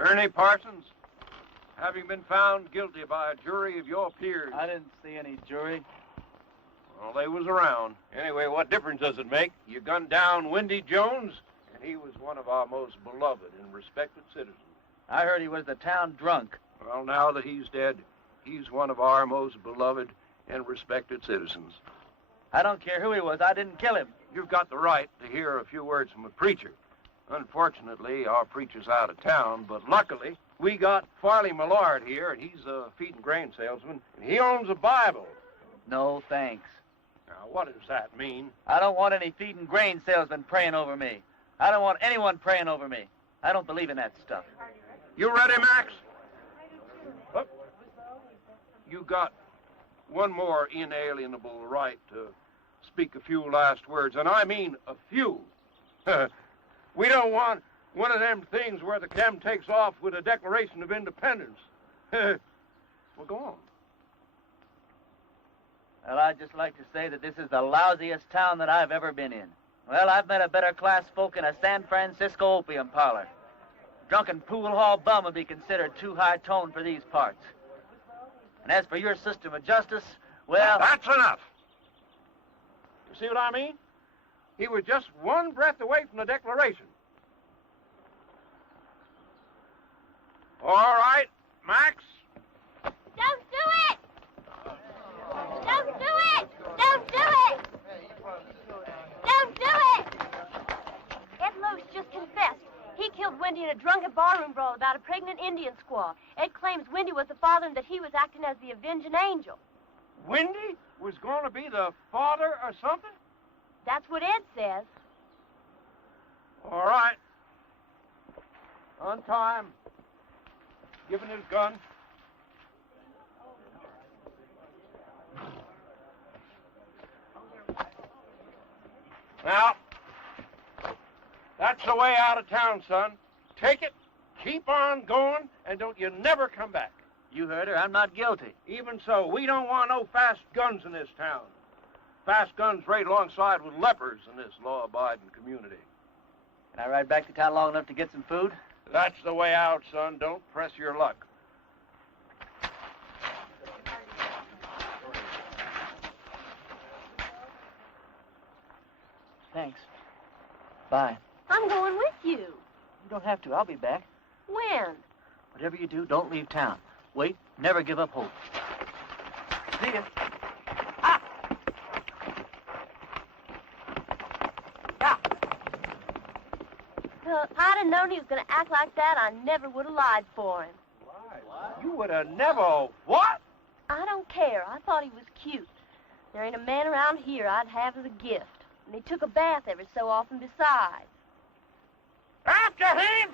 Ernie Parsons, having been found guilty by a jury of your peers. I didn't see any jury. Well, they was around. Anyway, what difference does it make? You gunned down Windy Jones, and he was one of our most beloved and respected citizens. I heard he was the town drunk. Well, now that he's dead, he's one of our most beloved and respected citizens. I don't care who he was. I didn't kill him. You've got the right to hear a few words from a preacher. Unfortunately, our preacher's out of town, but luckily, we got Farley Millard here, and he's a feed and grain salesman, and he owns a Bible. No, thanks. Now, what does that mean? I don't want any feed and grain salesman praying over me. I don't want anyone praying over me. I don't believe in that stuff. You ready, Max? Oh. You got one more inalienable right to speak a few last words, and I mean a few. We don't want one of them things where the chem takes off with a Declaration of Independence. Well, go on. Well, I'd just like to say that this is the lousiest town that I've ever been in. Well, I've met a better class folk in a San Francisco opium parlor. Drunken pool hall bum would be considered too high tone for these parts. And as for your system of justice, well... That's enough. You see what I mean? He was just one breath away from the Declaration. All right, Max. Don't do it! Don't do it! Don't do it! Don't do it! Ed Lowe's just confessed. He killed Wendy in a drunken barroom brawl about a pregnant Indian squaw. Ed claims Wendy was the father and that he was acting as the avenging angel. Wendy was going to be the father or something? That's what Ed says. All right. On time. Give him his gun. Now, that's the way out of town, son. Take it, keep on going, and don't you never come back. You heard her. I'm not guilty. Even so, we don't want no fast guns in this town. Fast guns right alongside with lepers in this law-abiding community. Can I ride back to town long enough to get some food? That's the way out, son. Don't press your luck. Thanks. Bye. I'm going with you. You don't have to. I'll be back. When? Whatever you do, don't leave town. Wait. Never give up hope. See ya. Ah! Ah! If I'd have known he was going to act like that, I never would have lied for him. Lied? You would have never... What? I don't care. I thought he was cute. There ain't a man around here I'd have as a gift. And he took a bath every so often besides. After him!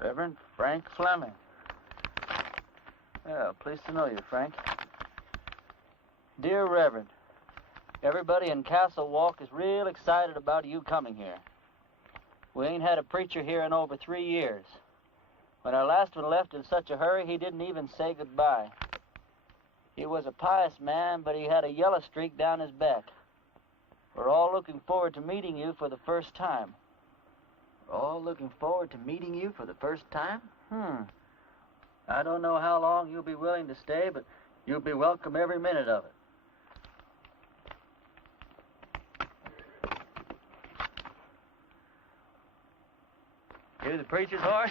Reverend Frank Fleming. Well, pleased to know you, Frank. Dear Reverend, everybody in Castle Walk is real excited about you coming here. We ain't had a preacher here in over 3 years. When our last one left in such a hurry, he didn't even say goodbye. He was a pious man, but he had a yellow streak down his back. We're all looking forward to meeting you for the first time. We're all looking forward to meeting you for the first time? I don't know how long you'll be willing to stay, but you'll be welcome every minute of it. Here's the preacher's horse.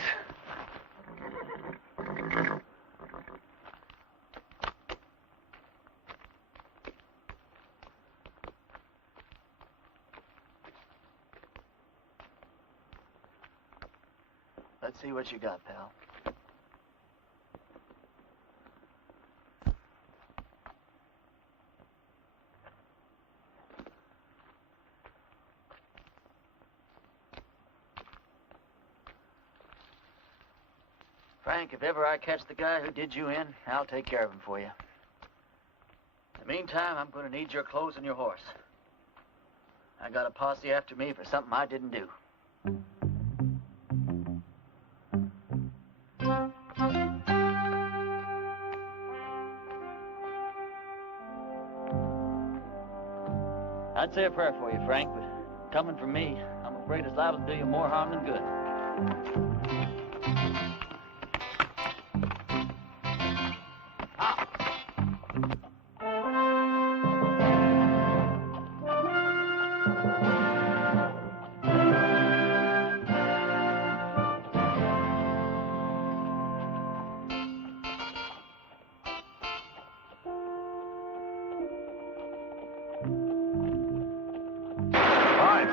Let's see what you got, pal. Frank, if ever I catch the guy who did you in, I'll take care of him for you. In the meantime, I'm going to need your clothes and your horse. I got a posse after me for something I didn't do. I'd say a prayer for you, Frank, but coming from me, I'm afraid it's liable to do you more harm than good.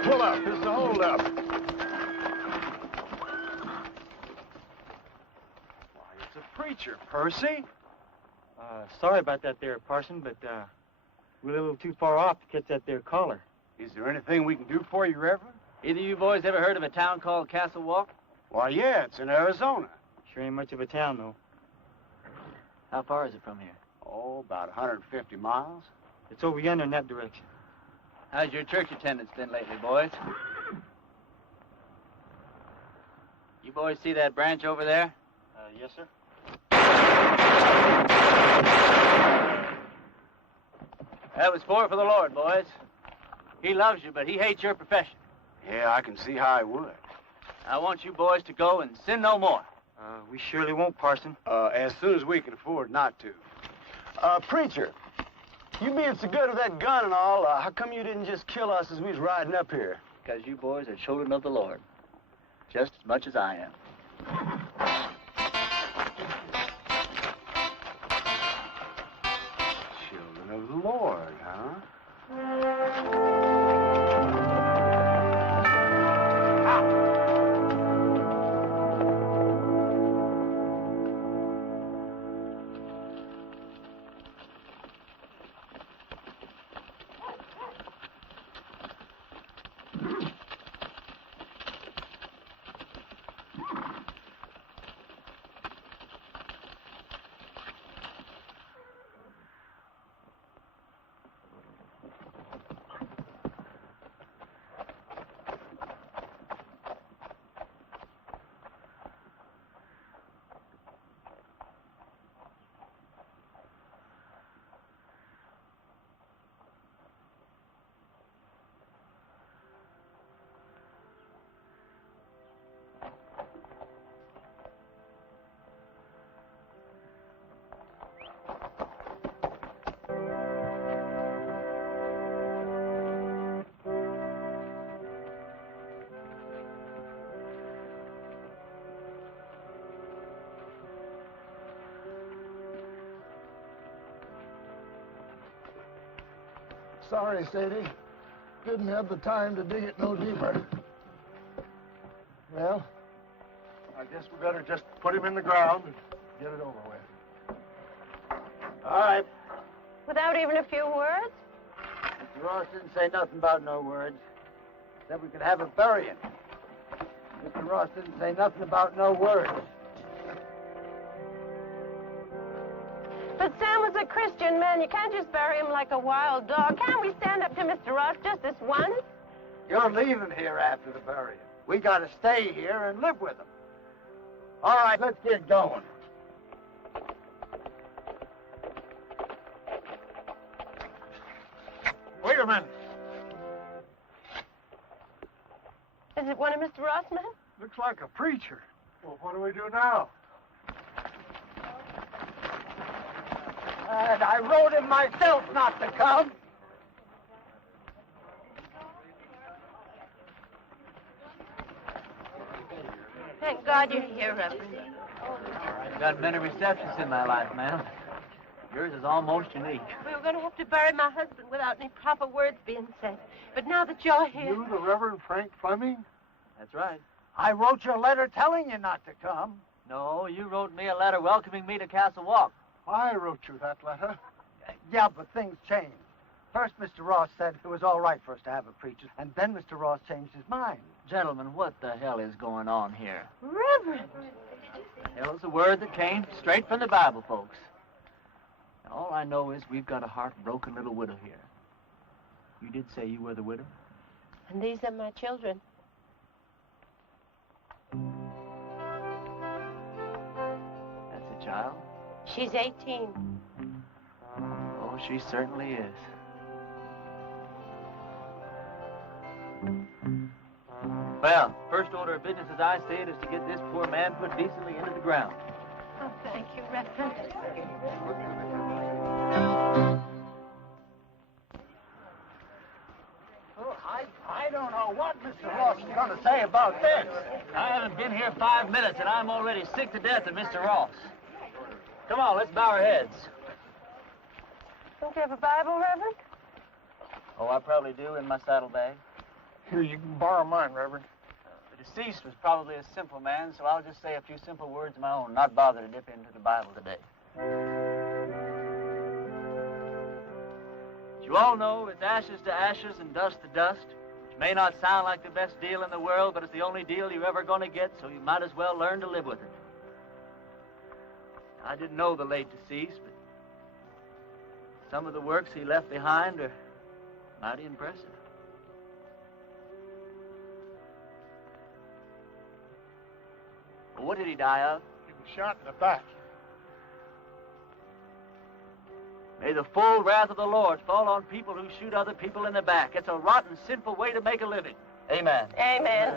Pull up. This is a hold-up. Why, it's a preacher, Percy. Sorry about that there, Parson, but we're a little too far off to catch that there caller. Is there anything we can do for you, Reverend? Either you boys ever heard of a town called Castle Walk? Why, yeah, it's in Arizona. Sure ain't much of a town, though. How far is it from here? Oh, about 150 miles. It's over yonder in that direction. How's your church attendance been lately, boys? You boys see that branch over there? Yes, sir. That was for the Lord, boys. He loves you, but he hates your profession. Yeah, I can see how I would. I want you boys to go and sin no more. We surely won't, Parson. As soon as we can afford not to. Preacher, you being so good with that gun and all, how come you didn't just kill us as we was riding up here? Because you boys are children of the Lord, just as much as I am. Children of the Lord, huh? Sorry, Sadie. Didn't have the time to dig it no deeper. Well, I guess we better just put him in the ground and get it over with. All right. Without even a few words? Mr. Ross didn't say nothing about no words. Said we could have a burying. Mr. Ross didn't say nothing about no words. But Sam was a Christian man. You can't just bury him like a wild dog. Can't we stand up to Mr. Ross just this once? You're leaving here after the burying. We got to stay here and live with him. All right, let's get going. Wait a minute. Is it one of Mr. Ross' men? Looks like a preacher. Well, what do we do now? And I wrote him myself not to come. Thank God you're here, Reverend. I've got many receptions in my life, ma'am. Yours is almost unique. We were going to have to bury my husband without any proper words being said. But now that you're here... You, the Reverend Frank Fleming? That's right. I wrote you a letter telling you not to come. No, you wrote me a letter welcoming me to Castle Walk. I wrote you that letter. Yeah, but things changed. First, Mr. Ross said it was all right for us to have a preacher, and then Mr. Ross changed his mind. Gentlemen, what the hell is going on here? Reverend! Hell's a word that came straight from the Bible, folks. Now, all I know is we've got a heartbroken little widow here. You did say you were the widow? And these are my children. That's a child? She's 18. Oh, she certainly is. Well, first order of business as I see it is to get this poor man put decently into the ground. Oh, thank you, Reverend. Oh, I don't know what Mr. Ross is going to say about this. I haven't been here 5 minutes, and I'm already sick to death of Mr. Ross. Come on, let's bow our heads. Don't you have a Bible, Reverend? Oh, I probably do in my saddlebag. Here, you can borrow mine, Reverend. The deceased was probably a simple man, so I'll just say a few simple words of my own, not bother to dip into the Bible today. As you all know, it's ashes to ashes and dust to dust, which may not sound like the best deal in the world, but it's the only deal you're ever going to get, so you might as well learn to live with it. I didn't know the late deceased, but some of the works he left behind are mighty impressive. Well, what did he die of? He was shot in the back. May the full wrath of the Lord fall on people who shoot other people in the back. It's a rotten, sinful way to make a living. Amen. Amen.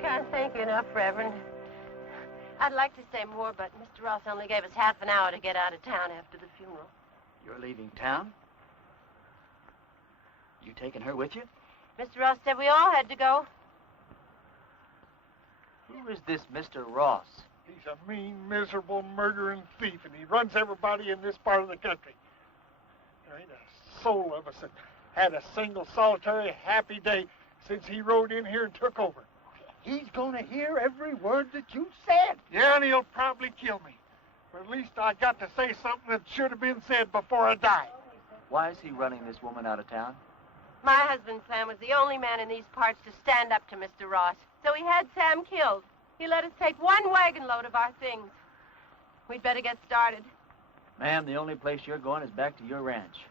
Can't thank you enough, Reverend. I'd like to say more, but Mr. Ross only gave us half an hour to get out of town after the funeral. You're leaving town? You taking her with you? Mr. Ross said we all had to go. Who is this Mr. Ross? He's a mean, miserable, murdering thief, and he runs everybody in this part of the country. There ain't a soul of us that had a single, solitary, happy day since he rode in here and took over. He's going to hear every word that you said. Yeah, and he'll probably kill me. But at least I got to say something that should have been said before I died. Why is he running this woman out of town? My husband, Sam, was the only man in these parts to stand up to Mr. Ross. So he had Sam killed. He let us take one wagon load of our things. We'd better get started. Ma'am, the only place you're going is back to your ranch.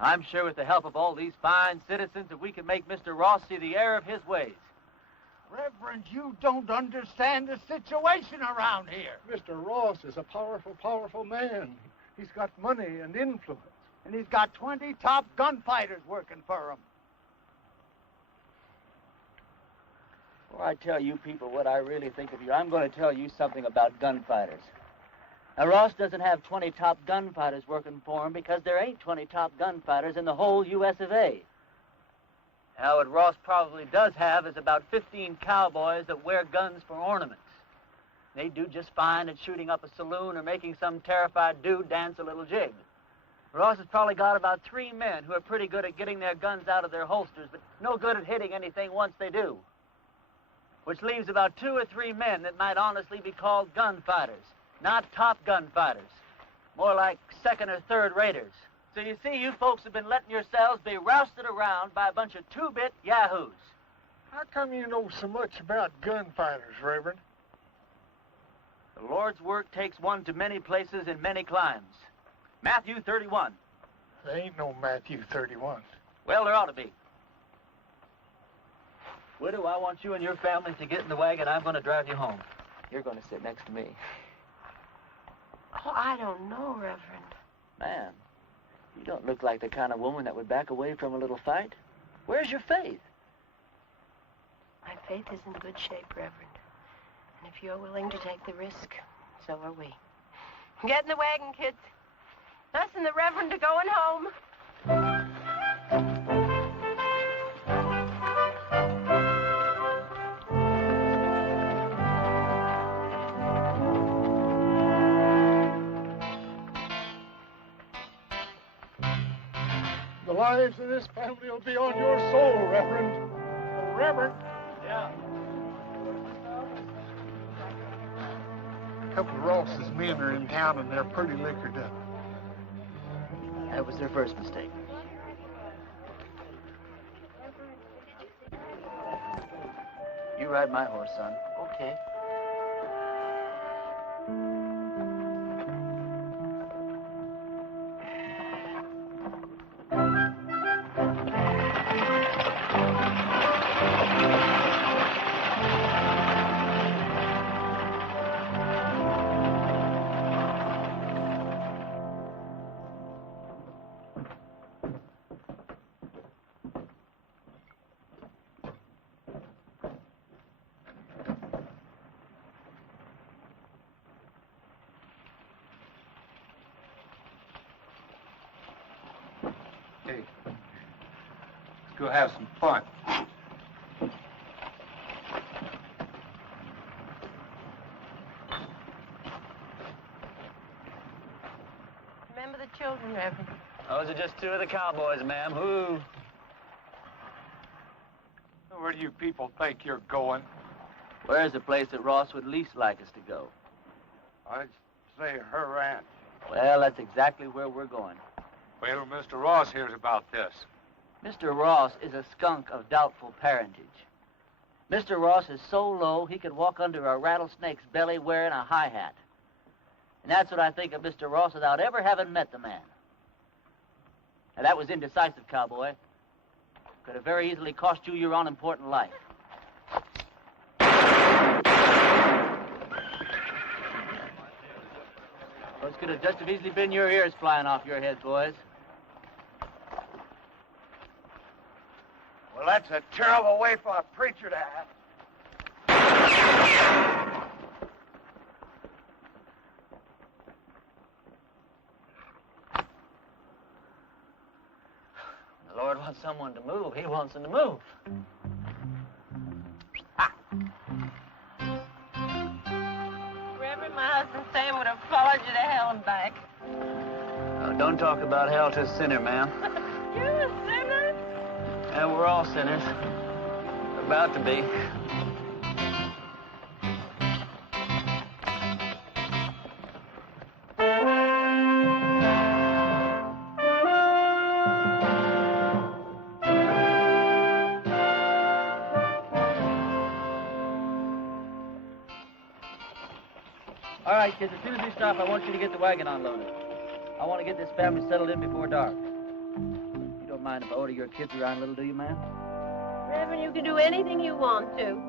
I'm sure with the help of all these fine citizens that we can make Mr. Ross see the error of his ways. Reverend, you don't understand the situation around here. Mr. Ross is a powerful, powerful man. He's got money and influence. And he's got 20 top gunfighters working for him. Before I tell you people what I really think of you, I'm going to tell you something about gunfighters. Now, Ross doesn't have 20 top gunfighters working for him because there ain't 20 top gunfighters in the whole U.S. of A. Now, what Ross probably does have is about 15 cowboys that wear guns for ornaments. They do just fine at shooting up a saloon or making some terrified dude dance a little jig. Ross has probably got about 3 men who are pretty good at getting their guns out of their holsters, but no good at hitting anything once they do. Which leaves about 2 or 3 men that might honestly be called gunfighters. Not top gunfighters. More like second or third raters. So you see, you folks have been letting yourselves be rousted around by a bunch of 2-bit yahoos. How come you know so much about gunfighters, Reverend? The Lord's work takes one to many places in many climes. Matthew 31. There ain't no Matthew 31. Well, there ought to be. Widow, I want you and your family to get in the wagon. I'm going to drive you home. You're going to sit next to me. Oh, I don't know, Reverend. Man, you don't look like the kind of woman that would back away from a little fight. Where's your faith? My faith is in good shape, Reverend. And if you're willing to take the risk, so are we. Get in the wagon, kids. Us and the Reverend are going home. The lives of this family will be on your soul, Reverend. Oh, Reverend. Yeah. A couple of Ross's men are in town and they're pretty liquored up. That was their first mistake. You ride my horse, son. Okay. Hey, let's go have some fun. Remember the children, Reverend. Those are just 2 of the cowboys, ma'am. Who? Where do you people think you're going? Where's the place that Ross would least like us to go? I'd say her ranch. Well, that's exactly where we're going. Wait till Mr. Ross hears about this. Mr. Ross is a skunk of doubtful parentage. Mr. Ross is so low he could walk under a rattlesnake's belly wearing a high hat. And that's what I think of Mr. Ross without ever having met the man. Now, that was indecisive, cowboy. Could have very easily cost you your unimportant life. Those could have just as easily been your ears flying off your head, boys. Well, that's a terrible way for a preacher to act. The Lord wants someone to move. He wants them to move. Reverend, my husband Sam would have followed you to hell and back. Oh, don't talk about hell to a sinner, ma'am. You're a sinner? Yeah, we're all sinners. We're about to be. All right, kids, as soon as we stop, I want you to get the wagon unloaded. I want to get this family settled in before dark. You don't mind if I order your kids around a little, do you, ma'am? Reverend, you can do anything you want to.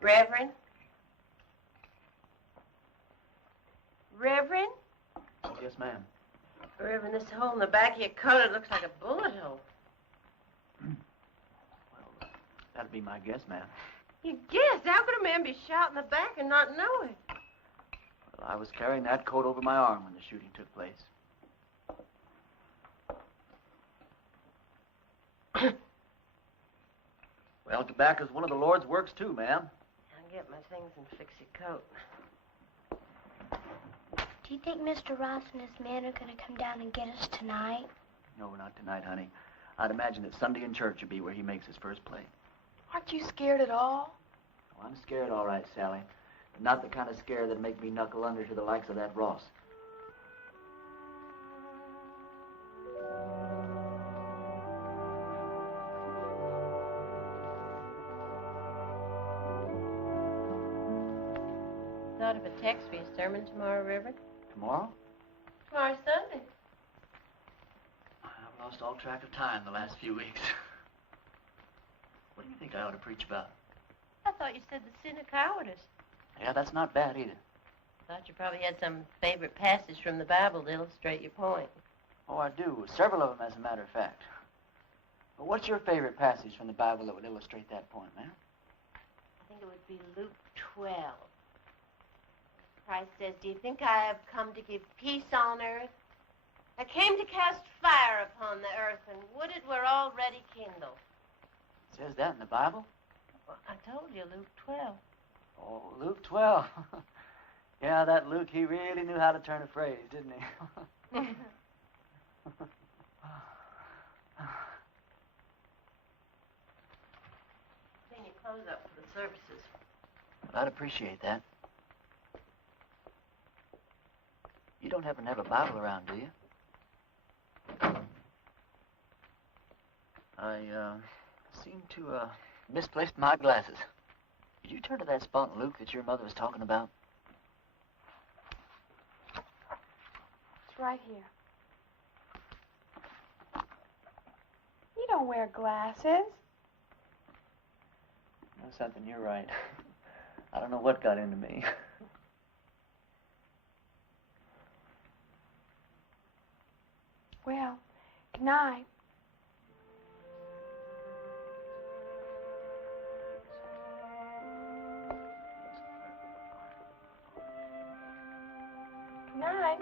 Reverend? Reverend? Yes, ma'am. Reverend, this hole in the back of your coat, it looks like a bullet hole. Well, that'd be my guess, ma'am. You guess? How could a man be shot in the back and not know it? Well, I was carrying that coat over my arm when the shooting took place. Well, tobacco's one of the Lord's works, too, ma'am. I'll get my things and fix your coat. Do you think Mr. Ross and his men are going to come down and get us tonight? No, not tonight, honey. I'd imagine that Sunday in church would be where he makes his first play. Aren't you scared at all? Oh, I'm scared, all right, Sally. But not the kind of scare that'd make me knuckle under to the likes of that Ross. Thought of a text for your sermon tomorrow, Reverend? Tomorrow? Tomorrow's Sunday. I've lost all track of time the last few weeks. What do you think I ought to preach about? I thought you said the sin of cowardice. Yeah, that's not bad either. Thought you probably had some favorite passage from the Bible to illustrate your point. Oh, I do. Several of them, as a matter of fact. But what's your favorite passage from the Bible that would illustrate that point, ma'am? I think it would be Luke 12. Christ says, do you think I have come to give peace on earth? I came to cast fire upon the earth, and would it were already kindled. It says that in the Bible? Well, I told you, Luke 12. Oh, Luke 12. Yeah, that Luke, he really knew how to turn a phrase, didn't he? Clean your clothes up for the services. I'd appreciate that. You don't happen to have a Bible around, do you? I seem to misplaced my glasses. Did you turn to that spot in Luke that your mother was talking about? It's right here. You don't wear glasses. You know something, you're right. I don't know what got into me. Well, good night. Good night.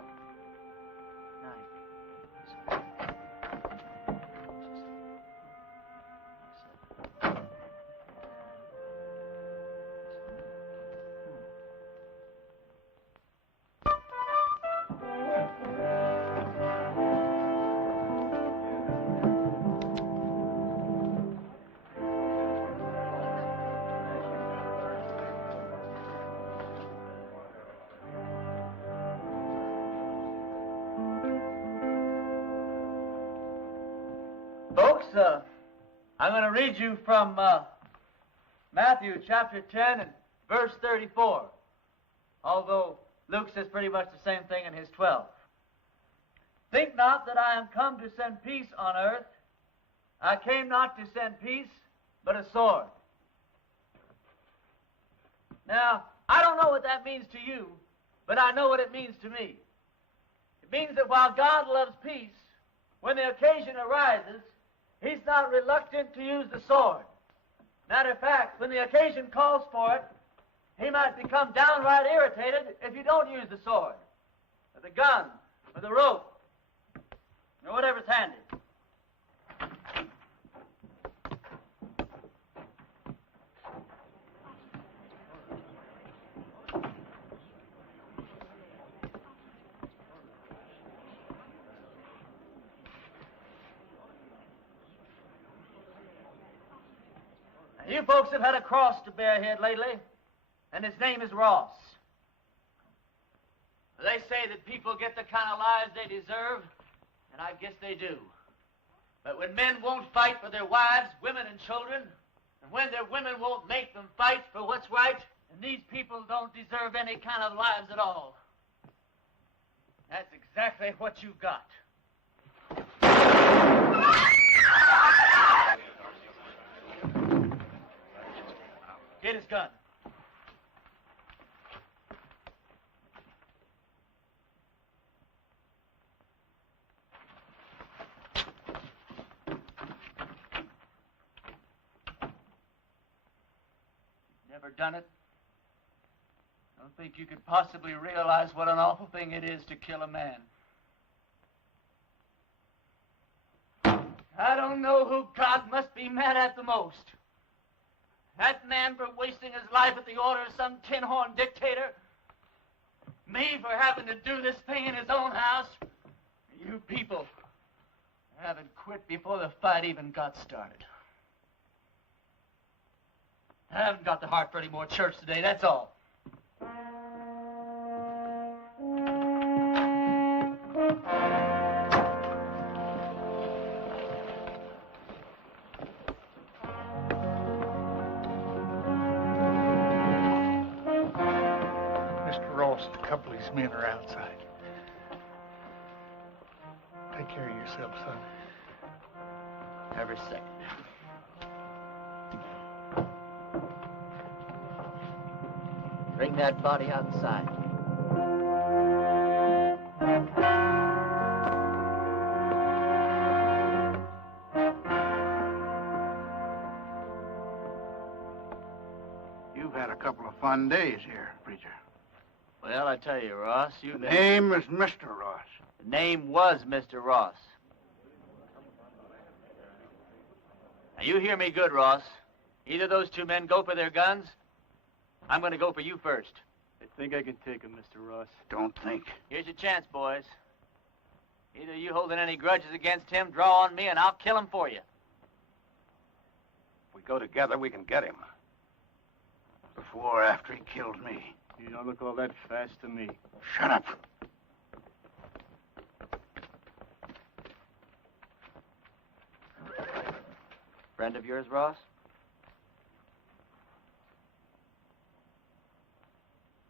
Folks, I'm going to read you from Matthew chapter 10 and verse 34, although Luke says pretty much the same thing in his 12. Think not that I am come to send peace on earth. I came not to send peace, but a sword. Now, I don't know what that means to you, but I know what it means to me. It means that while God loves peace, when the occasion arises, He's not reluctant to use the sword. Matter of fact, when the occasion calls for it, He might become downright irritated if you don't use the sword, or the gun, or the rope, or whatever's handy. You folks have had a cross to bear here lately, and his name is Ross. They say that people get the kind of lives they deserve, and I guess they do. But when men won't fight for their wives, women, and children, and when their women won't make them fight for what's right, then these people don't deserve any kind of lives at all. That's exactly what you got. Get his gun. Never done it? I don't think you could possibly realize what an awful thing it is to kill a man. I don't know who God must be mad at the most. That man for wasting his life at the order of some tin-horn dictator, Me for having to do this thing in his own house? You people haven't quit before the fight even got started. I haven't got the heart for any more church today, that's all. Mr. Ross, a couple of his men are outside. Take care of yourself, son. Every second. Bring that body outside. You've had a couple of fun days here, preacher. Well, I tell you, Ross, The name is Mr. Ross. The name was Mr. Ross. Now, you hear me good, Ross. Either those two men go for their guns, I'm going to go for you first. I think I can take him, Mr. Ross. Don't think. Here's your chance, boys. Either you holding any grudges against him, draw on me, and I'll kill him for you. If we go together, we can get him. Before or after he killed me. You don't look all that fast to me. Shut up. Friend of yours, Ross?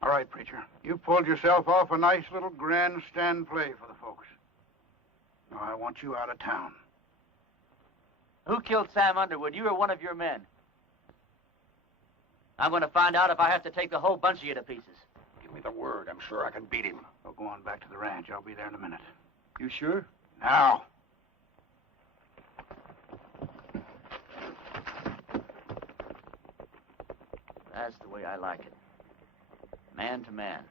All right, preacher. You pulled yourself off a nice little grandstand play for the folks. Now I want you out of town. Who killed Sam Underwood, you or one of your men? I'm going to find out if I have to take the whole bunch of you to pieces. Give me the word. I'm sure I can beat him. We'll go on back to the ranch. I'll be there in a minute. You sure? Now. That's the way I like it. Man to man.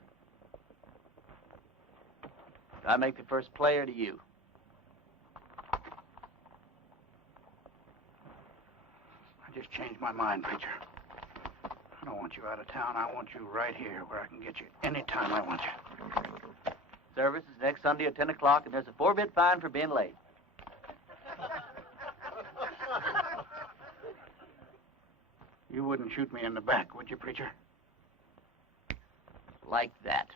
Do I make the first play or do you? I just changed my mind, preacher. I don't want you out of town. I want you right here where I can get you anytime I want you. Service is next Sunday at 10 o'clock, and there's a 4-bit fine for being late. You wouldn't shoot me in the back, would you, preacher? Like that.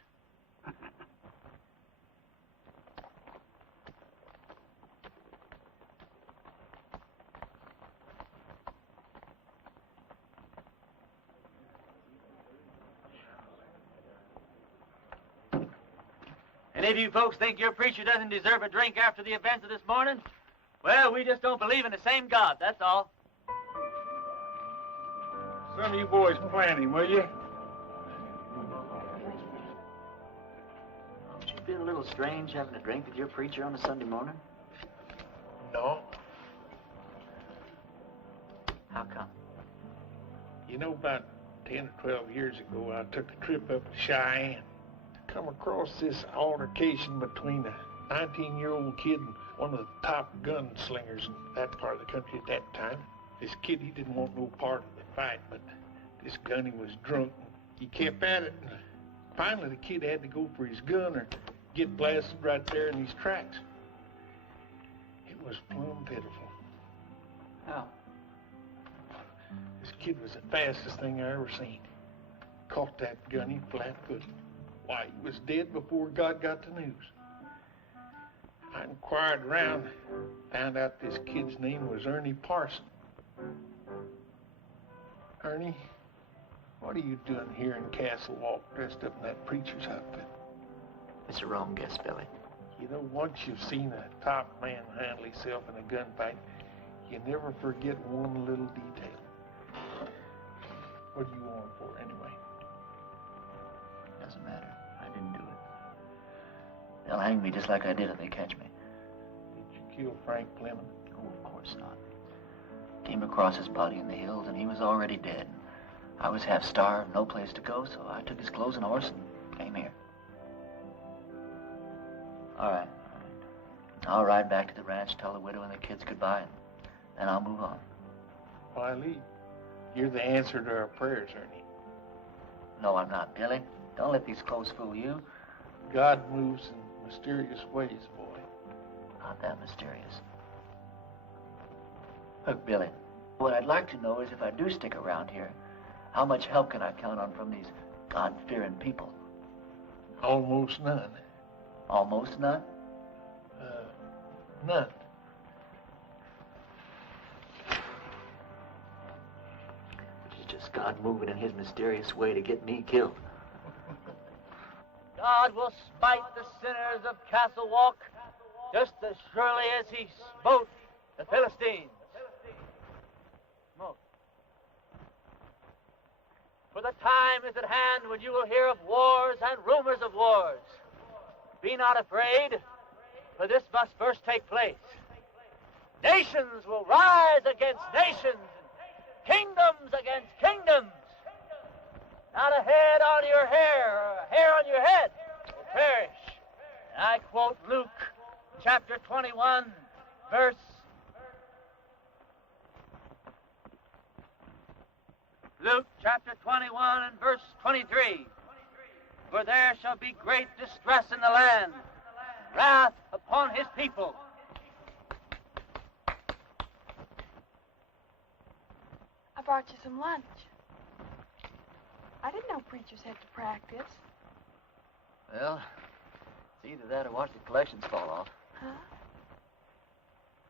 Any of you folks think your preacher doesn't deserve a drink after the events of this morning? Well, we just don't believe in the same God, that's all. Some of you boys plan him, will you? Don't you feel a little strange having a drink with your preacher on a Sunday morning? No. How come? You know, about 10 or 12 years ago, I took a trip up to Cheyenne. Come across this altercation between a 19-year-old kid and one of the top gunslingers in that part of the country at that time. This kid, he didn't want no part of the fight, but this gunny was drunk. He kept at it, and finally the kid had to go for his gun or get blasted right there in these tracks. It was plumb pitiful. How? This kid was the fastest thing I ever seen. Caught that gunny flat-footed. Why, he was dead before God got the news. I inquired around, found out this kid's name was Ernie Parson. Ernie, what are you doing here in Castle Walk dressed up in that preacher's outfit? It's a wrong guess, Billy. You know, once you've seen a top man handle himself in a gunfight, you never forget one little detail. What do you want him for, anyway? Doesn't matter. I didn't do it. They'll hang me just like I did if they catch me. Did you kill Frank Clement? Oh, of course not. Came across his body in the hills, and he was already dead. I was half starved, no place to go, so I took his clothes and horse and came here. All right. I'll ride back to the ranch, tell the widow and the kids goodbye, and then I'll move on. Why leave? You're the answer to our prayers, Ernie. No, I'm not, Billy. Don't let these clothes fool you. God moves in mysterious ways, boy. Not that mysterious. Look, Billy, what I'd like to know is if I do stick around here, how much help can I count on from these God-fearing people? Almost none. Almost none? None. Which is just God moving in his mysterious way to get me killed. God will smite the sinners of Castle Walk just as surely as he smote the Philistines. Smote. For the time is at hand when you will hear of wars and rumors of wars. Be not afraid, for this must first take place. Nations will rise against nations, and kingdoms against kingdoms. Not a head on your hair, or a hair on your head will perish. And I quote Luke chapter 21, verse... Luke chapter 21 and verse 23. For there shall be great distress in the land, wrath upon his people. I brought you some lunch. I didn't know preachers had to practice. Well, it's either that or watch the collections fall off. Huh?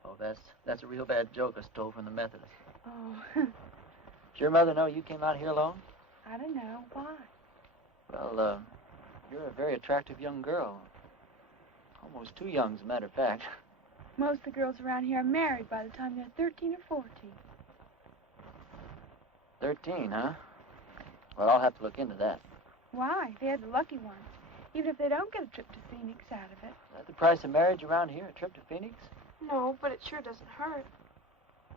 Oh, that's a real bad joke I stole from the Methodists. Oh, Did your mother know you came out here alone? I don't know. Why? Well, you're a very attractive young girl. Almost too young, as a matter of fact. Most of the girls around here are married by the time they're 13 or 14. 13, huh? Well, I'll have to look into that. Why? They're the lucky ones. Even if they don't get a trip to Phoenix out of it. Is that the price of marriage around here, a trip to Phoenix? No, but it sure doesn't hurt.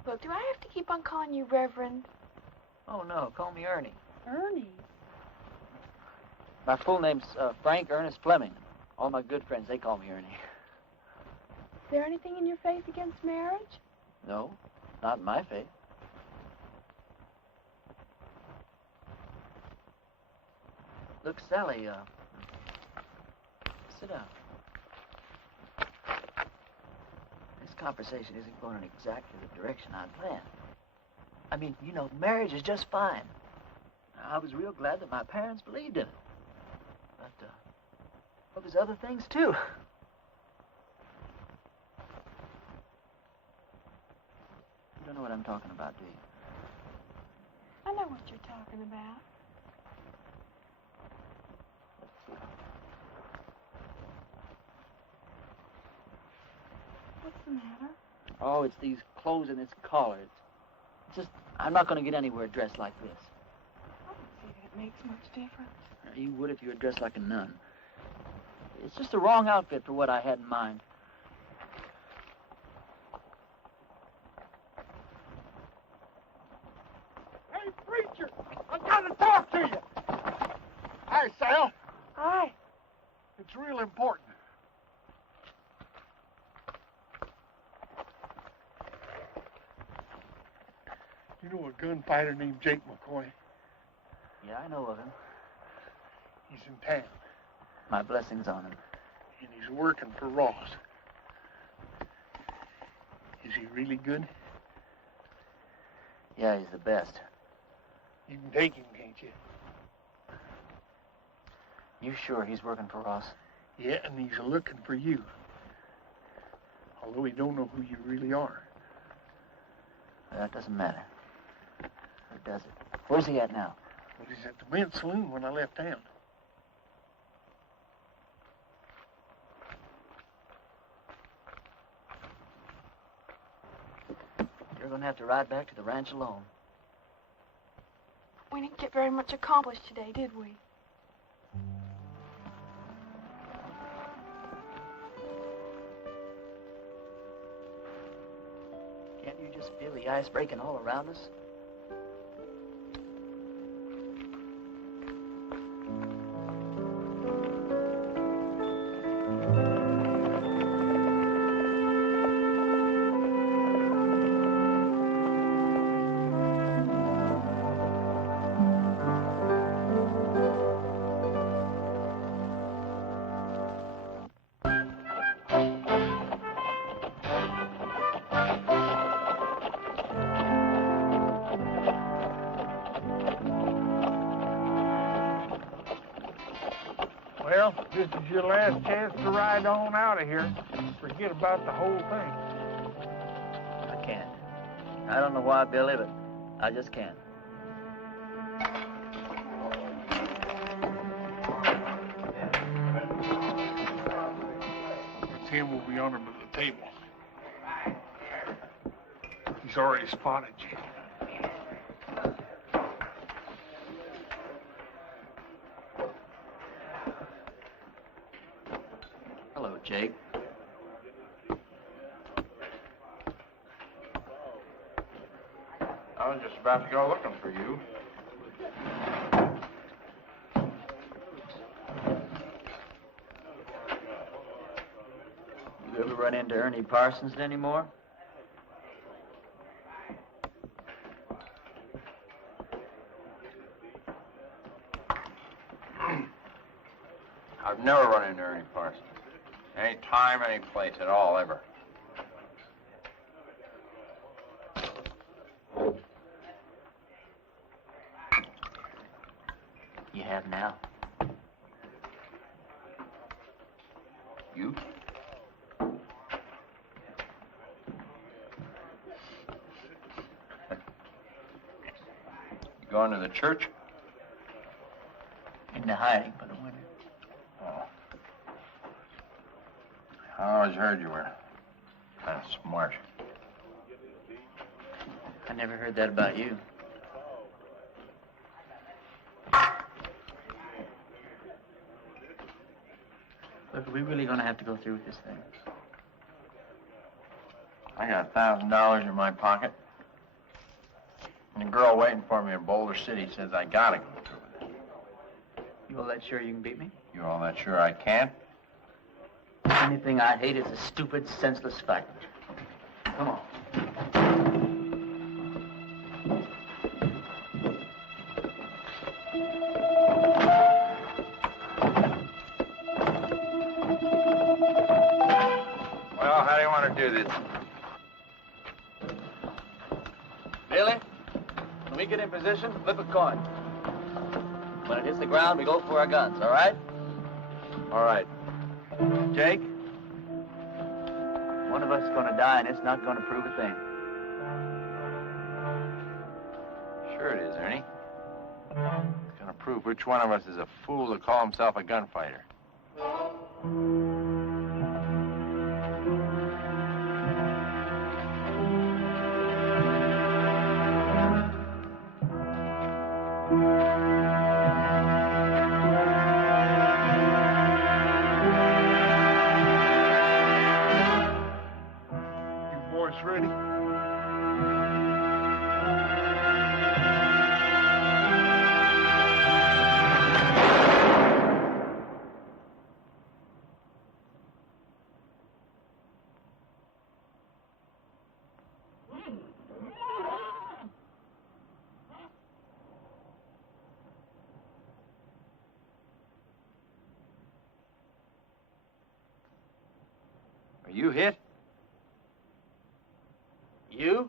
Look, do I have to keep on calling you Reverend? Oh, no, call me Ernie. Ernie? My full name's Frank Ernest Fleming. All my good friends, they call me Ernie. Is there anything in your faith against marriage? No, not in my faith. Look, Sally, sit down. This conversation isn't going in exactly the direction I'd planned. I mean, you know, marriage is just fine. I was real glad that my parents believed in it. But, well, there's other things, too. You don't know what I'm talking about, do you? I know what you're talking about. Let's see. What's the matter? Oh, it's these clothes and this collar. It's just, I'm not going to get anywhere dressed like this. I don't see that it makes much difference. You would if you were dressed like a nun. It's just the wrong outfit for what I had in mind. Hey, preacher! I gotta talk to you! Hi, Sal. Hi. It's real important. You know a gunfighter named Jake McCoy? Yeah, I know of him. He's in town, My blessings on him. and he's working for Ross. Is he really good? Yeah, he's the best. You can take him, can't you? You sure he's working for Ross? Yeah, and he's looking for you. Although he don't know who you really are. Well, that doesn't matter. Or does it? Where's he at now? Well, he's at the men's saloon when I left town. You're going to have to ride back to the ranch alone. We didn't get very much accomplished today, did we? Can't you just feel the ice breaking all around us? Well, this is your last chance to ride on out of here. Forget about the whole thing. I can't. I don't know why, Billy, but I just can't. Tim will be on him at the table. He's already spotted you. Hello, Jake. I was just about to go looking for you. You ever run into Ernie Parsons anymore? I've never run into Ernie Parsons. Any time, any place at all, ever. You have now. You? You going to the church? Into hiding for the winter. Oh. I always heard you were kind of smart. I never heard that about you. Look, are we really going to have to go through with this thing? I got $1,000 in my pocket. And a girl waiting for me in Boulder City says I gotta go through with it. You all that sure you can beat me? You all that sure I can't? The only thing I hate is a stupid, senseless fight. Come on. Well, how do you want to do this? Billy, when we get in position, flip a coin. When it hits the ground, we go for our guns, all right? All right. Jake, one of us is going to die, and it's not going to prove a thing. Sure it is, Ernie. It's going to prove which one of us is a fool to call himself a gunfighter. Ready? Are you hit? You?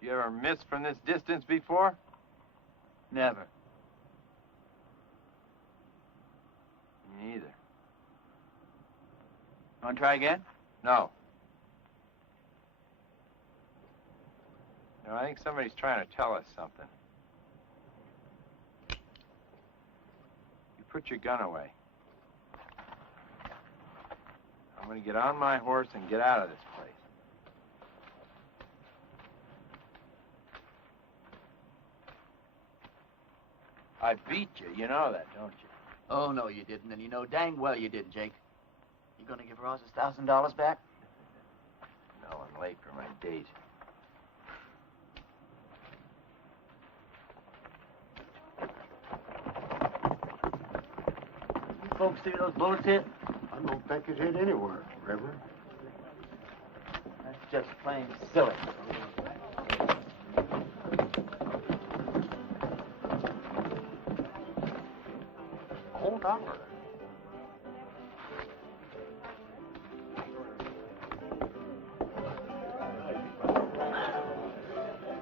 Did you ever miss from this distance before? Never. Me neither. Want to try again? No. No, I think somebody's trying to tell us something. You put your gun away. I'm going to get on my horse and get out of this place. I beat you. You know that, don't you? Oh, no, you didn't, and you know dang well you didn't, Jake. You gonna give Ross his $1,000 back? No, I'm late for my date. You folks see those bullets hit? I don't think it hit anywhere, Reverend. That's just plain silly. Hold on.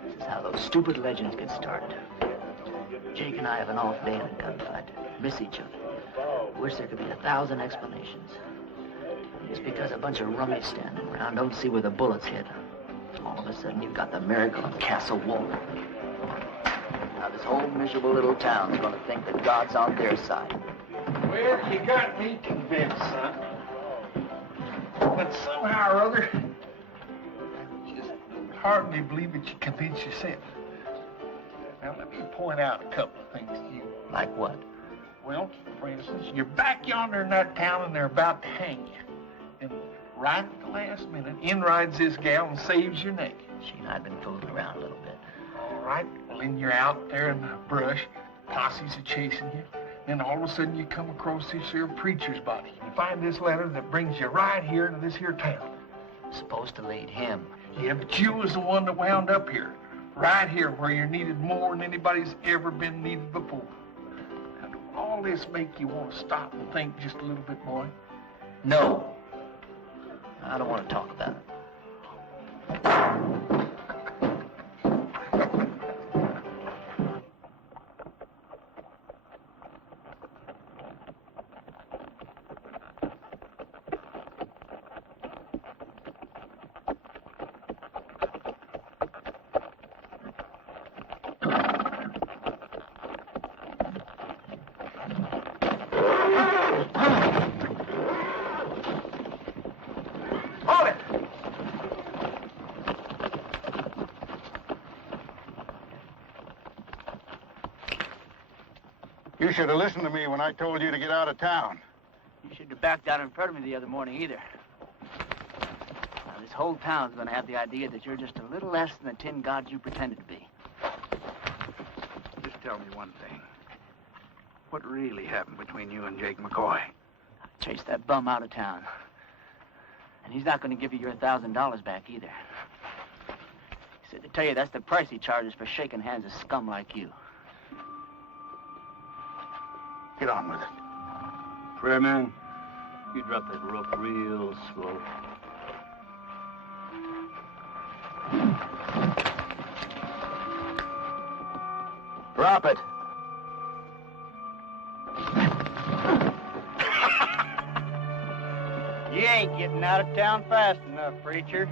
This is how those stupid legends get started. Jake and I have an off day in a gunfight. Miss each other. Wish there could be 1,000 explanations. Just because a bunch of rummies standing around don't see where the bullets hit. All of a sudden, you've got the miracle of Castle Wolf. Now, this whole miserable little town's gonna think that God's on their side. Well, you got me convinced, son. But somehow or other, I just hardly believe that you convinced yourself. Now, let me point out a couple of things to you. Like what? Well, for instance, you're back yonder in that town and they're about to hang you. And right at the last minute, in rides this gal and saves your neck. She and I have been fooling around a little bit. All right, well, then you're out there in the brush. Posses are chasing you. Then all of a sudden you come across this here preacher's body. You find this letter that brings you right here to this here town. Supposed to lead him. Yeah, but you was the one that wound up here. Right here where you're needed more than anybody's ever been needed before. Now, do all this make you want to stop and think just a little bit, boy? No. I don't want to talk about it. You should have listened to me when I told you to get out of town. You shouldn't have backed out in front of me the other morning either. Now, this whole town's gonna have the idea that you're just a little less than the tin god you pretended to be. Just tell me one thing. What really happened between you and Jake McCoy? I chased that bum out of town. And he's not gonna give you your $1,000 back either. He said to tell you that's the price he charges for shaking hands with scum like you. Get on with it. Prayer man, you drop that rope real slow. Drop it. You ain't getting out of town fast enough, preacher.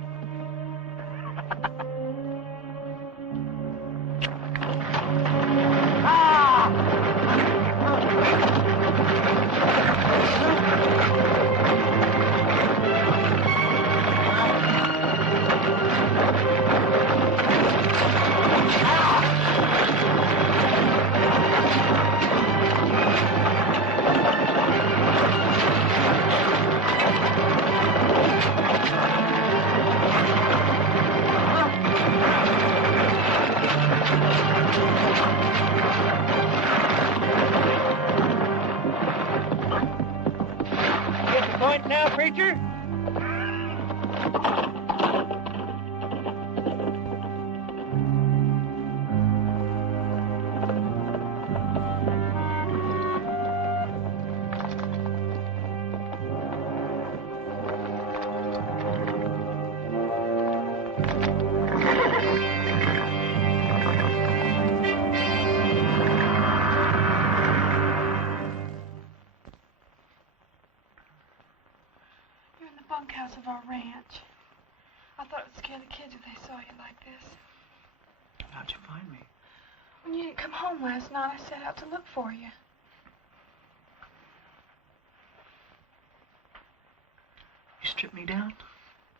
Now, preacher? Bunkhouse of our ranch. I thought it would scare the kids if they saw you like this. How'd you find me? When you didn't come home last night, I set out to look for you. You stripped me down?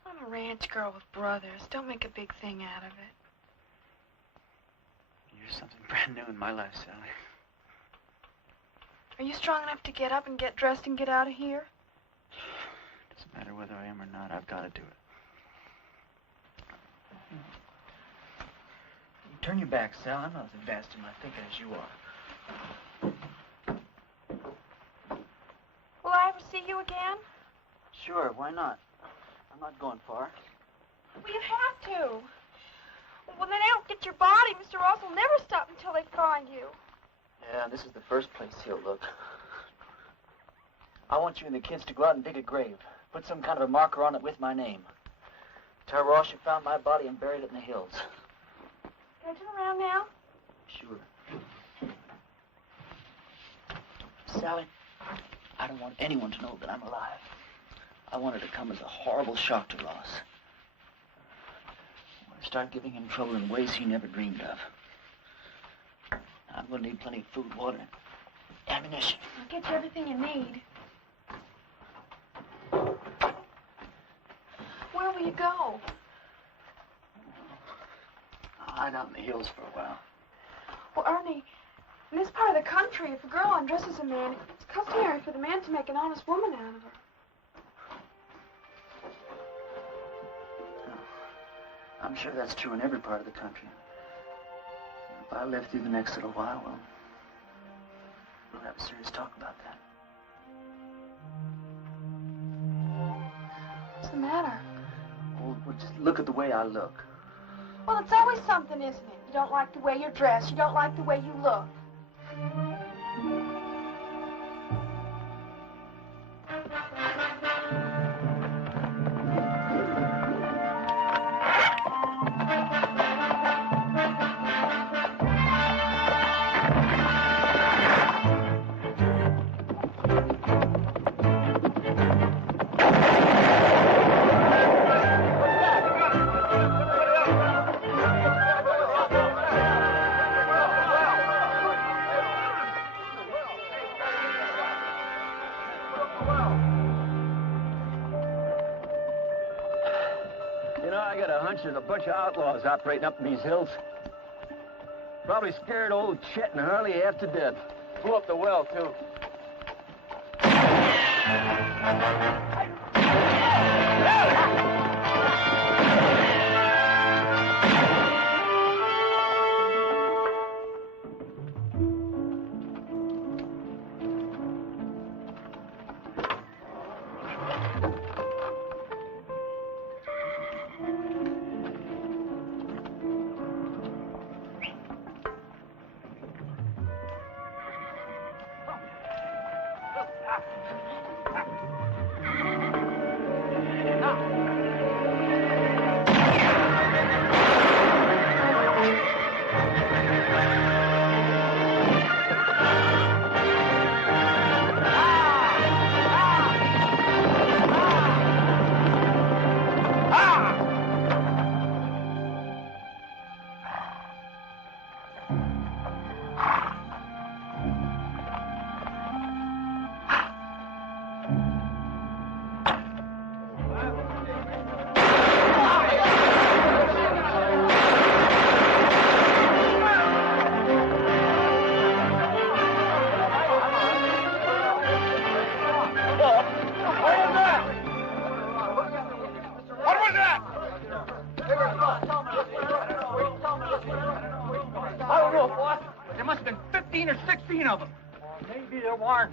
I'm a ranch girl with brothers. Don't make a big thing out of it. You're something brand new in my life, Sally. Are you strong enough to get up and get dressed and get out of here? Doesn't matter whether I am or not, I've got to do it. You turn your back, Sal. I'm not as advanced in my thinking as you are. Will I ever see you again? Sure, why not? I'm not going far. Well, you have to. When they don't get your body, Mr. Ross will never stop until they find you. Yeah, this is the first place he'll look. I want you and the kids to go out and dig a grave. Put some kind of a marker on it with my name. Tell Ross you found my body and buried it in the hills. Can I turn around now? Sure. Sally, I don't want anyone to know that I'm alive. I want it to come as a horrible shock to Ross. I want to start giving him trouble in ways he never dreamed of. I'm going to need plenty of food, water, and ammunition. I'll get you everything you need. Where will you go? I'll hide out in the hills for a while. Well, Ernie, in this part of the country, if a girl undresses a man, it's customary for the man to make an honest woman out of her. I'm sure that's true in every part of the country. If I live through the next little while, well, we'll have a serious talk about that. What's the matter? Well, just look at the way I look. Well, it's always something, isn't it? You don't like the way you're dressed. You don't like the way you look. There's a bunch of outlaws operating up in these hills. Probably scared old Chet and Harley half to death. Blew up the well, too.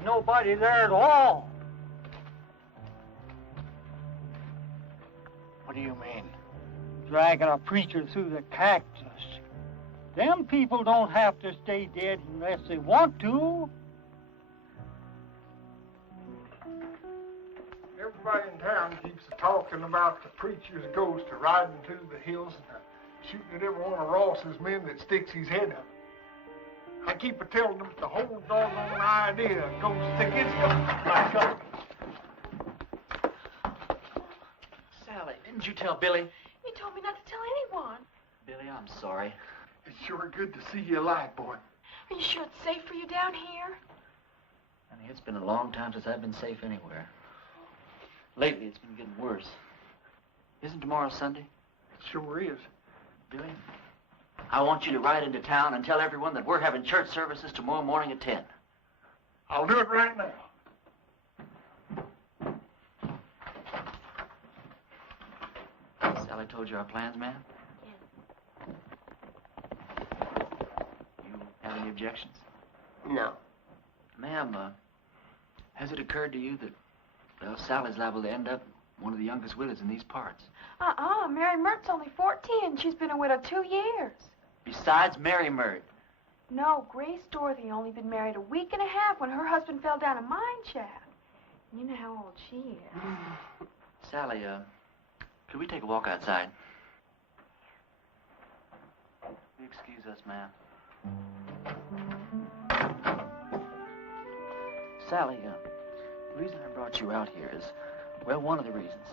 Nobody there at all. What do you mean? Dragging a preacher through the cactus. Them people don't have to stay dead unless they want to. Everybody in town keeps talking about the preacher's ghost riding through the hills and shooting at every one of Ross's men that sticks his head up. I keep a-telling them the whole doggone idea goes to his back up. Sally, didn't you tell Billy? You told me not to tell anyone. Billy, I'm sorry. It's sure good to see you alive, boy. Are you sure it's safe for you down here? Honey, it's been a long time since I've been safe anywhere. Lately, it's been getting worse. Isn't tomorrow Sunday? It sure is. Billy, I want you to ride into town and tell everyone that we're having church services tomorrow morning at 10. I'll do it right now. Sally told you our plans, ma'am? You have any objections? No. Ma'am, has it occurred to you that, well, Sally's liable to end up one of the youngest widows in these parts? Mary Mert's only 14. She's been a widow 2 years. Besides Mary Mert. No, Grace Dorothy only been married a week and a half when her husband fell down a mine shaft. You know how old she is. Sally, could we take a walk outside? Excuse us, ma'am. Sally, the reason I brought you out here is, well, one of the reasons.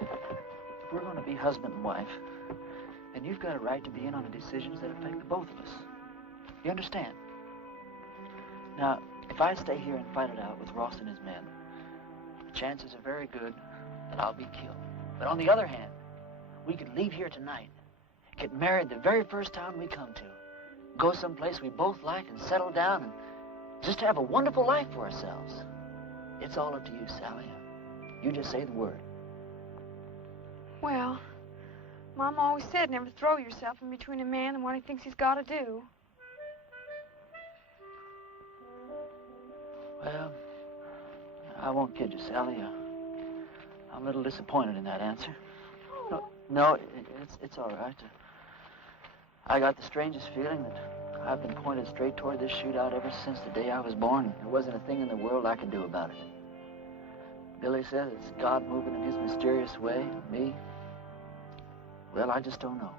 If we're going to be husband and wife, then you've got a right to be in on the decisions that affect the both of us. You understand? Now, if I stay here and fight it out with Ross and his men, the chances are very good that I'll be killed. But on the other hand, we could leave here tonight, get married the very first town we come to, go someplace we both like and settle down and just have a wonderful life for ourselves. It's all up to you, Sally. You just say the word. Well, Mom always said never throw yourself in between a man and what he thinks he's got to do. Well, I won't kid you, Sally. I'm a little disappointed in that answer. No, it's all right. I got the strangest feeling that I've been pointed straight toward this shootout ever since the day I was born. There wasn't a thing in the world I could do about it. Billy says it's God moving in his mysterious way. Me? Well, I just don't know.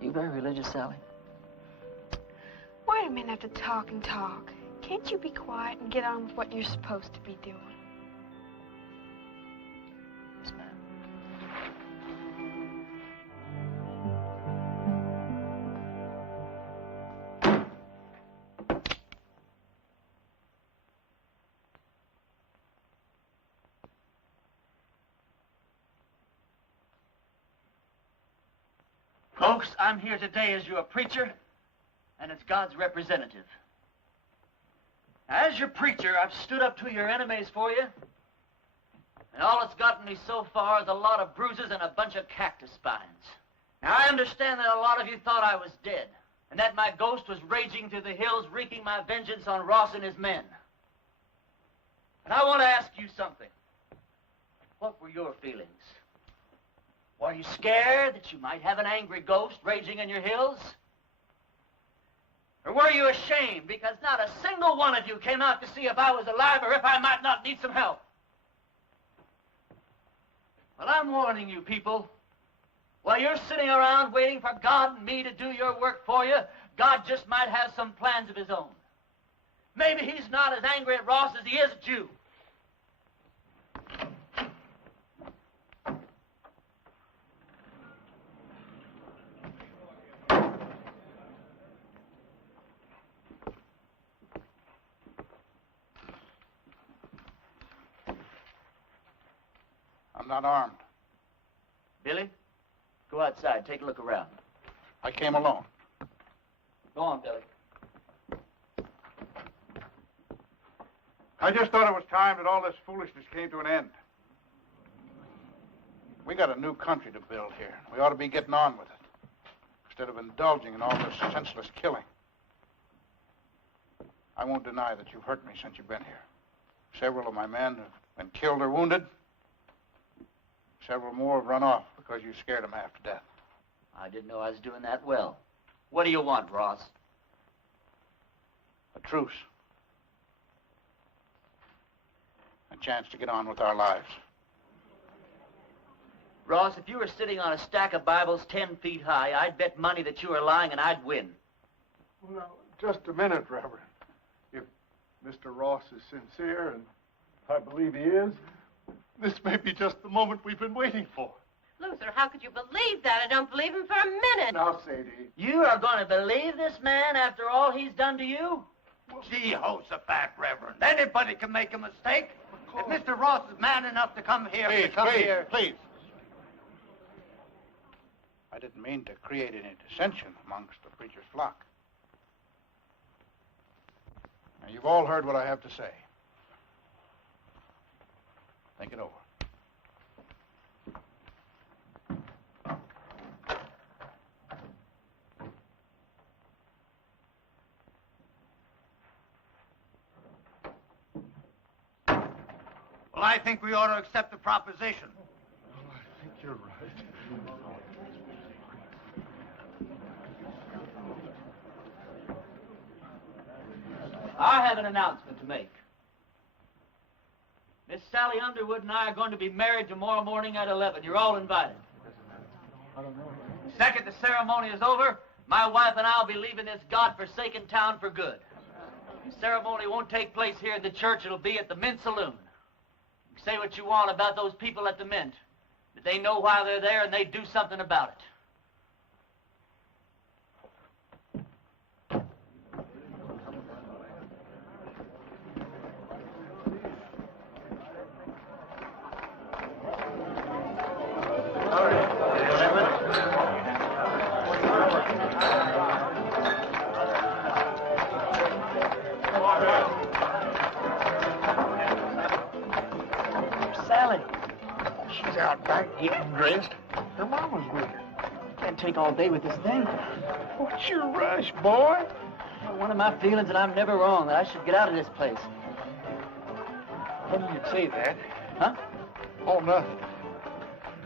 You very religious, Sally? Why do men have to talk and talk? Can't you be quiet and get on with what you're supposed to be doing? Yes, ma'am. Folks, I'm here today as your preacher, and as God's representative. As your preacher, I've stood up to your enemies for you, and all it's gotten me so far is a lot of bruises and a bunch of cactus spines. Now, I understand that a lot of you thought I was dead, and that my ghost was raging through the hills, wreaking my vengeance on Ross and his men. And I want to ask you something. What were your feelings? Were you scared that you might have an angry ghost raging in your hills? Or were you ashamed because not a single one of you came out to see if I was alive or if I might not need some help? Well, I'm warning you people. While you're sitting around waiting for God and me to do your work for you, God just might have some plans of his own. Maybe he's not as angry at Ross as he is at you. I'm not armed. Billy, go outside. Take a look around. I came alone. Go on, Billy. I just thought it was time that all this foolishness came to an end. We got a new country to build here. We ought to be getting on with it, instead of indulging in all this senseless killing. I won't deny that you've hurt me since you've been here. Several of my men have been killed or wounded. Several more have run off because you scared them half to death. I didn't know I was doing that well. What do you want, Ross? A truce. A chance to get on with our lives. Ross, if you were sitting on a stack of Bibles 10 feet high, I'd bet money that you were lying and I'd win. Well, now, just a minute, Reverend. If Mr. Ross is sincere, and I believe he is, this may be just the moment we've been waiting for. Luther, how could you believe that? I don't believe him for a minute. Now, Sadie. You are going to believe this man after all he's done to you? Jehoshaphat, Reverend. Anybody can make a mistake. If Mr. Ross is man enough to come here, Please. I didn't mean to create any dissension amongst the preacher's flock. Now, you've all heard what I have to say. Think it over. Well, I think we ought to accept the proposition. Well, I think you're right. I have an announcement to make. Miss Sally Underwood and I are going to be married tomorrow morning at 11. You're all invited. The second the ceremony is over, my wife and I will be leaving this godforsaken town for good. The ceremony won't take place here in the church. It'll be at the Mint Saloon. You can say what you want about those people at the Mint, but they know why they're there and they do something about it. Sally. She's out back getting dressed. Her mama's with her. Can't take all day with this thing. What's your rush, boy? One of my feelings, and I'm never wrong, that I should get out of this place. When do you say that? Huh? Oh, nothing.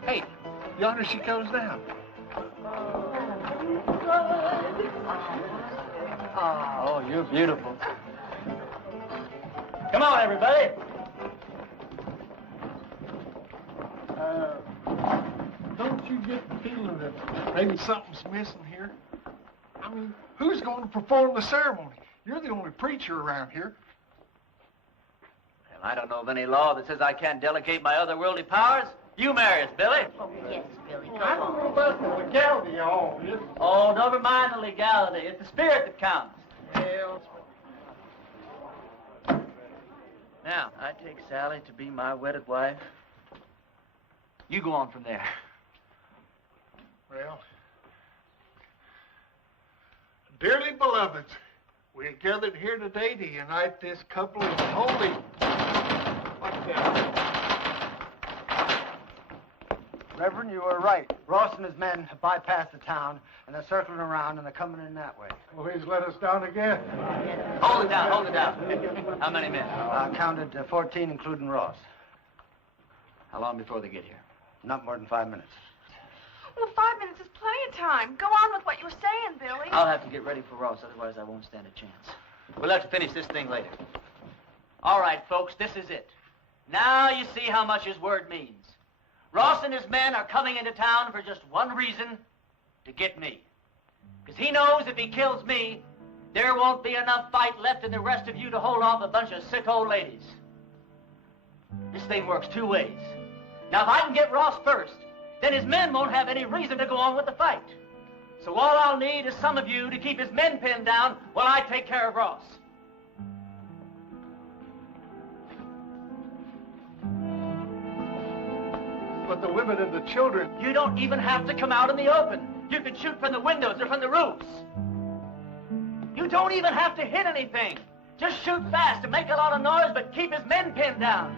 Hey, yonder she goes down. Oh, you're beautiful. Come on, everybody. Don't you get the feeling that maybe something's missing here? I mean, who's going to perform the ceremony? You're the only preacher around here. Well, I don't know of any law that says I can't delegate my otherworldly powers. You marry us, Billy. Oh, yes, Billy, I don't know about the legality of all this. Oh, never mind the legality. It's the spirit that counts. Well, Now, I take Sally to be my wedded wife. You go on from there. well, dearly beloveds, we are gathered here today to unite this couple in holy. What's that? Reverend, you were right. Ross and his men have bypassed the town, and they're circling around, and they're coming in that way. Well, he's let us down again. Hold it down, hold it down. How many men? I counted 14, including Ross. How long before they get here? Not more than 5 minutes. Well, 5 minutes is plenty of time. Go on with what you were saying, Billy. I'll have to get ready for Ross, otherwise I won't stand a chance. We'll have to finish this thing later. All right, folks, this is it. Now you see how much his word means. Ross and his men are coming into town for just one reason, to get me. Because he knows if he kills me, there won't be enough fight left in the rest of you to hold off a bunch of sick old ladies. This thing works two ways. Now, if I can get Ross first, then his men won't have any reason to go on with the fight. So all I'll need is some of you to keep his men pinned down while I take care of Ross. But the women and the children. You don't even have to come out in the open. You can shoot from the windows or from the roofs. You don't even have to hit anything. Just shoot fast and make a lot of noise, but keep his men pinned down.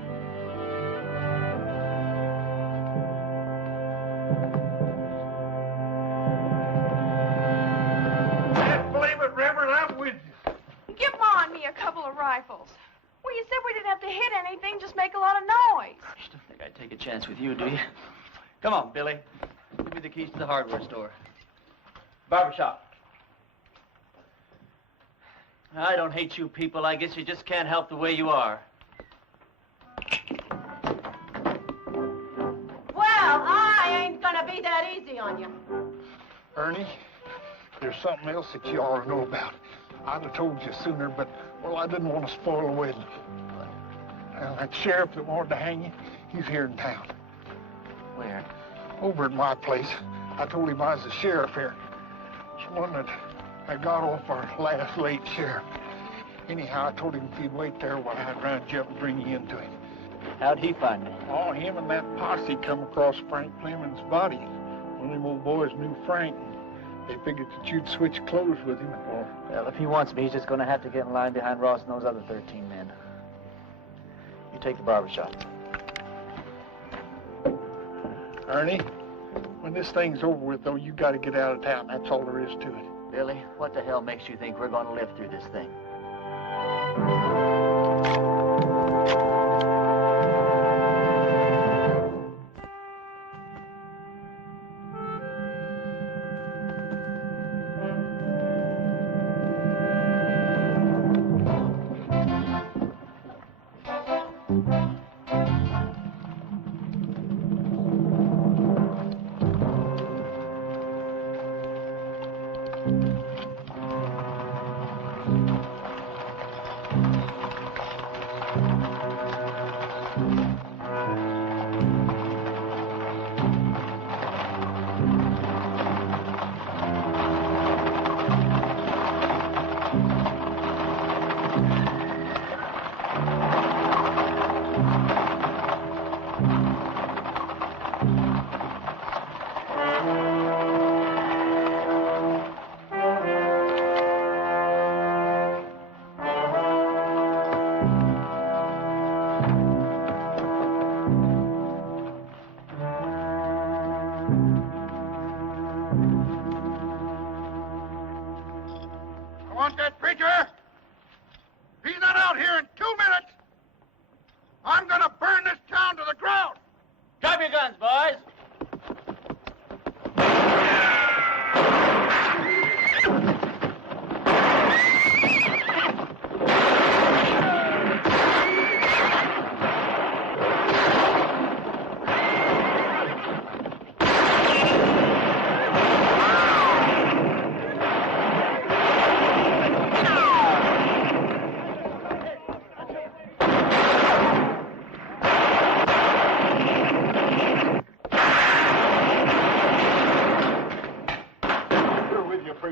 Can't believe it, Reverend. I'm with you. Give Mom and me a couple of rifles. Well, you said we didn't have to hit anything, just make a lot of noise. You don't think I'd take a chance with you, do you? Come on, Billy. Give me the keys to the hardware store. Barbershop. I don't hate you people. I guess you just can't help the way you are. Well, I ain't gonna be that easy on you. Ernie, there's something else that you ought to know about. I'd have told you sooner, but, well, I didn't want to spoil the wedding. Well, that sheriff that wanted to hang you, he's here in town. Where? Over at my place. I told him I was the sheriff here. It's one that I got off our last late sheriff. Anyhow, I told him if he'd wait there while I'd round you up and bring you into him. How'd he find me? Oh, him and that posse come across Frank Fleming's body. One of them old boys knew Frank. They figured that you'd switch clothes with him. Well, if he wants me, he's just going to have to get in line behind Ross and those other 13 men. You take the barbershop. Ernie, when this thing's over with, though, you got to get out of town. That's all there is to it. Billy, what the hell makes you think we're going to live through this thing?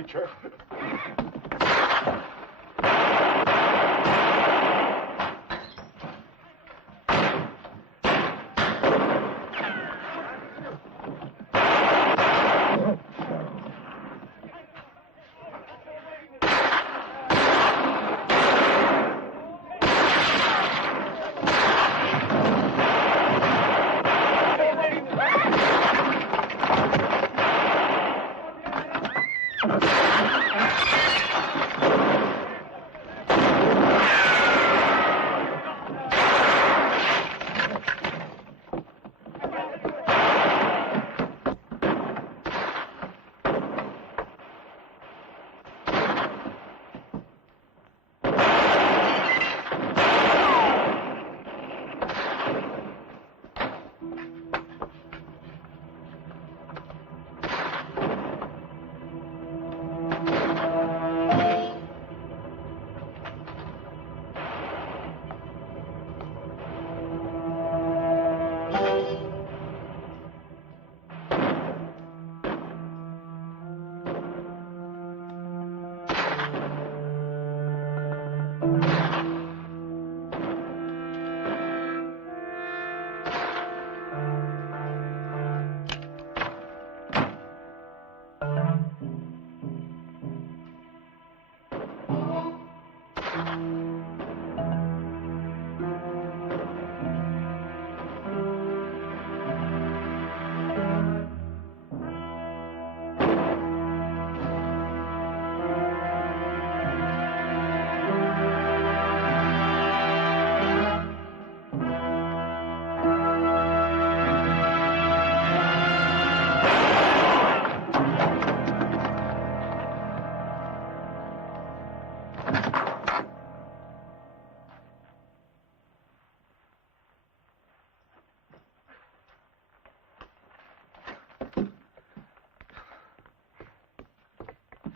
preacher.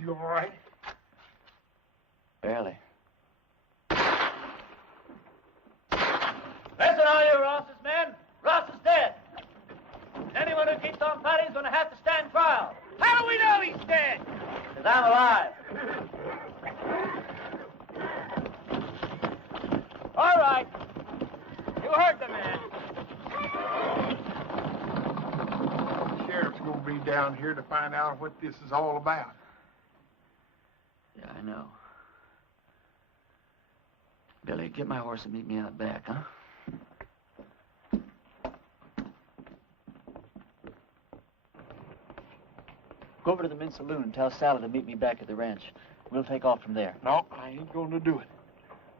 You all right? Barely. Listen, all you Ross's men. Ross is dead. Anyone who keeps on fighting is going to have to stand trial. How do we know he's dead? Because I'm alive. All right. You heard the man. The sheriff's going to be down here to find out what this is all about. Yeah, I know. Billy, get my horse and meet me out back, huh? Go over to the men's saloon and tell Sally to meet me back at the ranch. We'll take off from there. No, I ain't going to do it.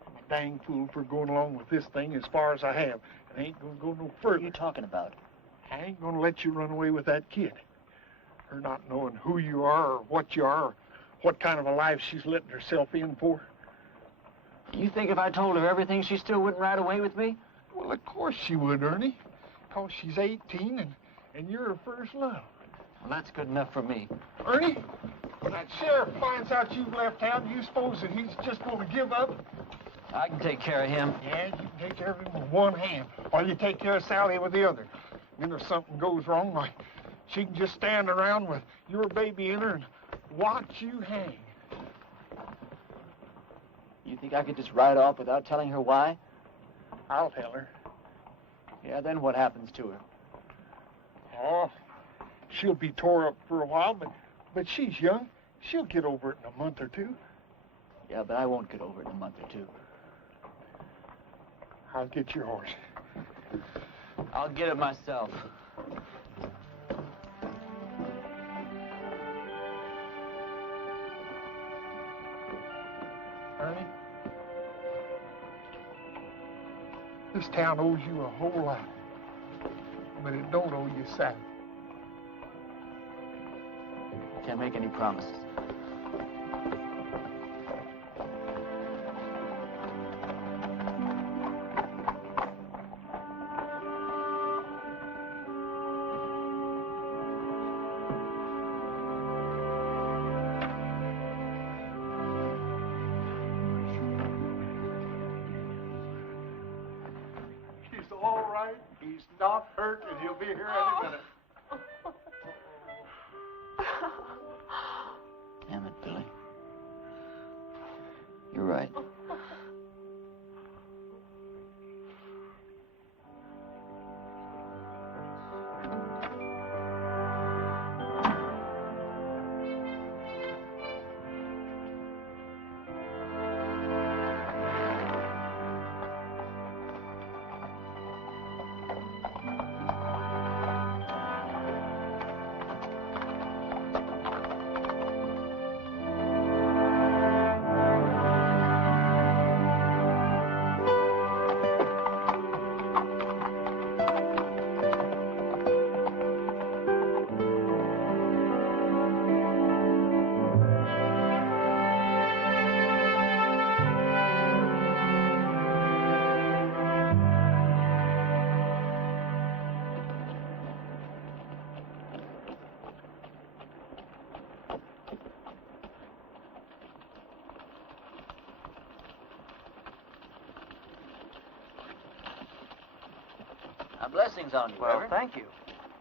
I'm a dang fool for going along with this thing as far as I have. And I ain't going to go no further. What are you talking about? I ain't going to let you run away with that kid. Her not knowing who you are or what you are or what kind of a life she's letting herself in for. You think if I told her everything, she still wouldn't ride away with me? Well, of course she would, Ernie. Because she's 18 and you're her first love. Well, that's good enough for me. Ernie, when that sheriff finds out you've left town, do you suppose that he's just going to give up? I can take care of him. Yeah, you can take care of him with one hand, while you take care of Sally with the other. And if something goes wrong, why, she can just stand around with your baby in her and watch you hang. You think I could just ride off without telling her why? I'll tell her. Yeah, then what happens to her? Oh, she'll be tore up for a while, but she's young. She'll get over it in a month or two. Yeah, but I won't get over it in a month or two. I'll get your horse. I'll get it myself. Ernie, this town owes you a whole lot, but it don't owe you Sally. Can't make any promises. He's all right. He's not hurt, and he'll be here any minute. Damn it, Bill. right. Blessings on you, Well, Reverend. thank you,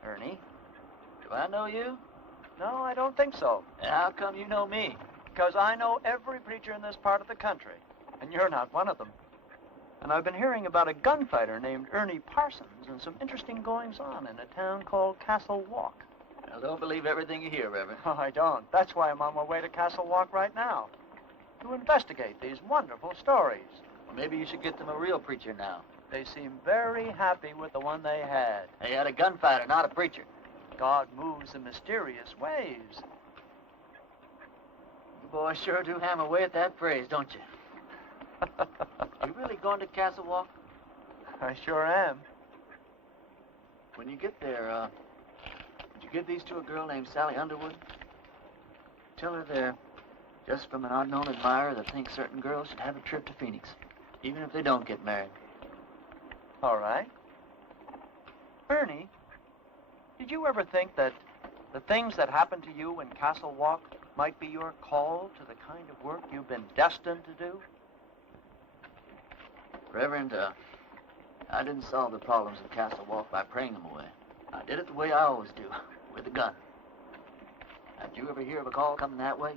Ernie. Do I know you? No, I don't think so. And how come you know me? Because I know every preacher in this part of the country, and you're not one of them. And I've been hearing about a gunfighter named Ernie Parsons and some interesting goings-on in a town called Castle Walk. Well, don't believe everything you hear, Reverend. Oh, I don't. That's why I'm on my way to Castle Walk right now, to investigate these wonderful stories. Well, maybe you should get them a real preacher now. They seem very happy with the one they had. They had a gunfighter, not a preacher. God moves in mysterious ways. You boys sure do hammer away at that phrase, don't you? You really going to Castle Walk? I sure am. When you get there, would you give these to a girl named Sally Underwood? Tell her they're just from an unknown admirer that thinks certain girls should have a trip to Phoenix, even if they don't get married. All right. Ernie, did you ever think that the things that happened to you in Castle Walk might be your call to the kind of work you've been destined to do? Reverend, I didn't solve the problems of Castle Walk by praying them away. I did it the way I always do, with a gun. Did you ever hear of a call coming that way?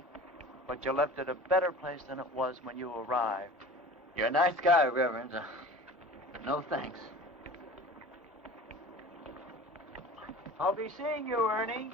But you left it a better place than it was when you arrived. You're a nice guy, Reverend. But no thanks. I'll be seeing you, Ernie.